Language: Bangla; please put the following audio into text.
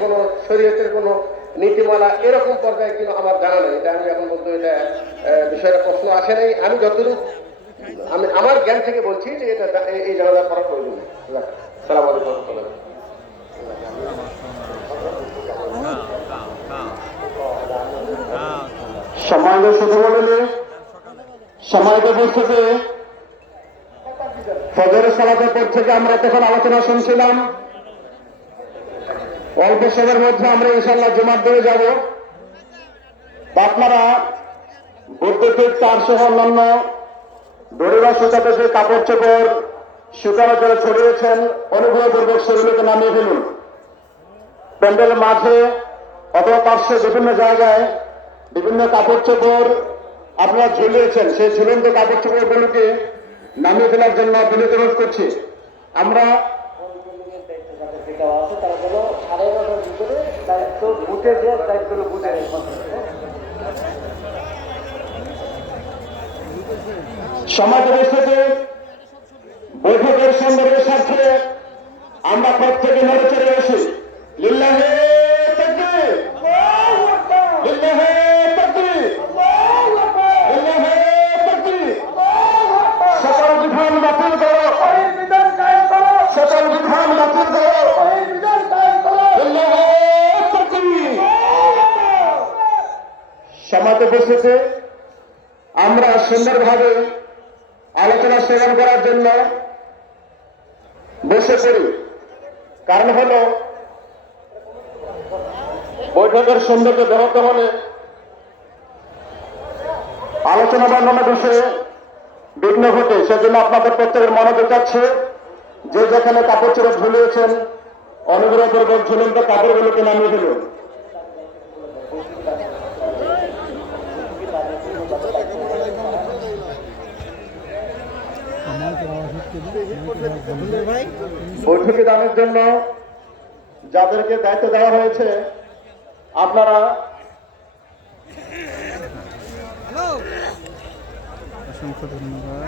কোনো শরীয়তের নীতিমালা এরকম পর্যায়ে কিন্তু আমার জানা নেই। এটা আমি এখন এটা বিষয়টা প্রশ্ন আসে নাই। আমি আমি আমার জ্ঞান থেকে বলছি যে এটা এই- করা প্রয়োজন সালাম সালাতের পর থেকে আমরা তখন আলোচনা শুনছিলাম। অল্প সময়ের মধ্যে আমরা ইনশাল্লাহ জমার দিয়ে যাব। আপনারা বৈদ্যুতিক তার সহ অন্যান্য দড়িবা সুতাতে যে কাপড় চোপড় শুকানো জলে ছড়িয়েছেন, অনুগ্রহপূর্বক শরীরকে নামিয়ে ফেলুন। প্যান্ডেলের মাঝে অথবা পার্শ্বে বিভিন্ন জায়গায় বিভিন্ন কাপড় চোপড় আপনারা ঝুলিয়েছেন, সেই ঝুলন্ত কাপড় চোপড়গুলোকে নামিয়ে ফেলার জন্য বিনীত অনুরোধ করছি। আমরা বুঝে যে দায়িত্বগুলো বুঝে রেখে সমাজ ব্যবস্থাতে বৈঠকের সম্পর্কের স্বার্থে আমরা প্রত্যেকে নড়ে চলে আসি। লিল্লাহে লিল্লাহে সমাজ উপস্থিতি আমরা সুন্দরভাবে আলোচনা শ্রবণ করার জন্য বসে পড়ি। কারণ হল, বৈঠকের সৌন্দর্য দেখাতে হলে আলোচনা বর্ণনা বিষয়ে বিঘ্ন ঘটে। সেজন্য আপনাদের প্রত্যেকের মনোযোগ যাচ্ছে। যে যেখানে কাপড় চোপড় ঝুলিয়েছেন, অনুগ্রহ করবেন ঝুলন্ত কাপড়গুলোকে নামিয়ে ফেলুন। বৈঠকে দানের জন্য যাদেরকে দায়িত্ব দেওয়া হয়েছে আপনারা অসংখ্য ধন্যবাদ।